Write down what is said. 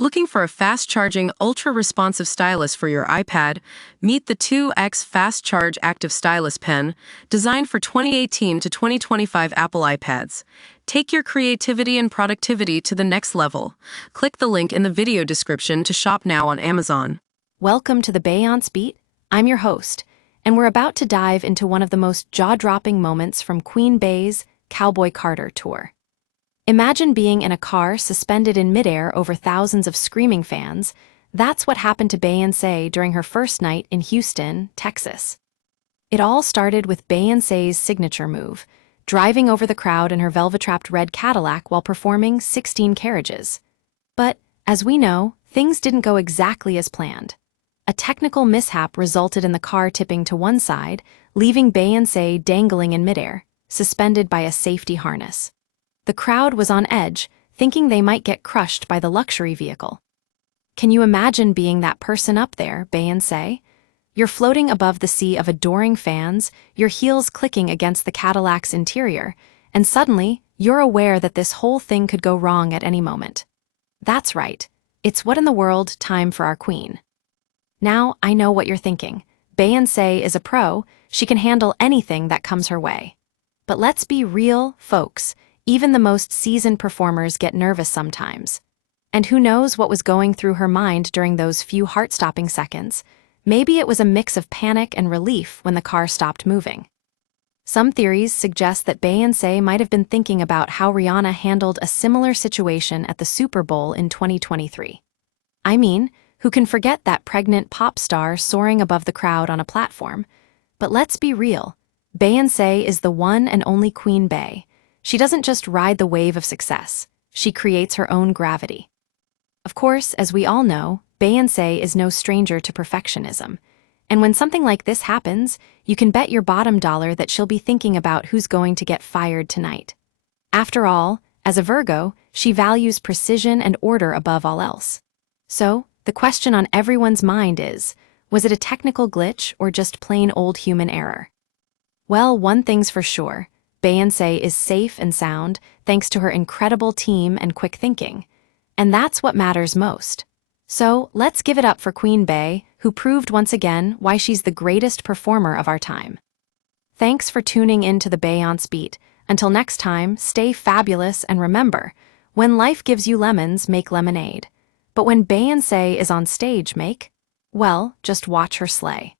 Looking for a fast-charging, ultra-responsive stylus for your iPad? Meet the 2X Fast Charge Active Stylus Pen, designed for 2018 to 2025 Apple iPads. Take your creativity and productivity to the next level. Click the link in the video description to shop now on Amazon. Welcome to the Beyonce Beat. I'm your host, and we're about to dive into one of the most jaw-dropping moments from Queen Bey's Cowboy tour. Imagine being in a car suspended in midair over thousands of screaming fans. That's what happened to Beyonce during her first night in Houston, Texas. It all started with Beyonce's signature move, driving over the crowd in her velvet-wrapped red Cadillac while performing 16 Carriages. But, as we know, things didn't go exactly as planned. A technical mishap resulted in the car tipping to one side, leaving Beyoncé dangling in midair, suspended by a safety harness. The crowd was on edge, thinking they might get crushed by the luxury vehicle. Can you imagine being that person up there, Beyoncé? You're floating above the sea of adoring fans, your heels clicking against the Cadillac's interior, and suddenly, you're aware that this whole thing could go wrong at any moment. That's right. It's what in the world time for our queen. Now, I know what you're thinking. Beyoncé is a pro, she can handle anything that comes her way. But let's be real, folks. Even the most seasoned performers get nervous sometimes. And who knows what was going through her mind during those few heart-stopping seconds? Maybe it was a mix of panic and relief when the car stopped moving. Some theories suggest that Beyoncé might have been thinking about how Rihanna handled a similar situation at the Super Bowl in 2023. I mean, who can forget that pregnant pop star soaring above the crowd on a platform? But let's be real. Beyoncé is the one and only Queen Bey. She doesn't just ride the wave of success, she creates her own gravity. Of course, as we all know, Beyoncé is no stranger to perfectionism. And when something like this happens, you can bet your bottom dollar that she'll be thinking about who's going to get fired tonight. After all, as a Virgo, she values precision and order above all else. So, the question on everyone's mind is, was it a technical glitch or just plain old human error? Well, one thing's for sure. Beyoncé is safe and sound thanks to her incredible team and quick thinking. And that's what matters most. So, let's give it up for Queen Bey, who proved once again why she's the greatest performer of our time. Thanks for tuning in to the Beyonce Beat. Until next time, stay fabulous and remember, when life gives you lemons, make lemonade. But when Beyoncé is on stage, well, just watch her slay.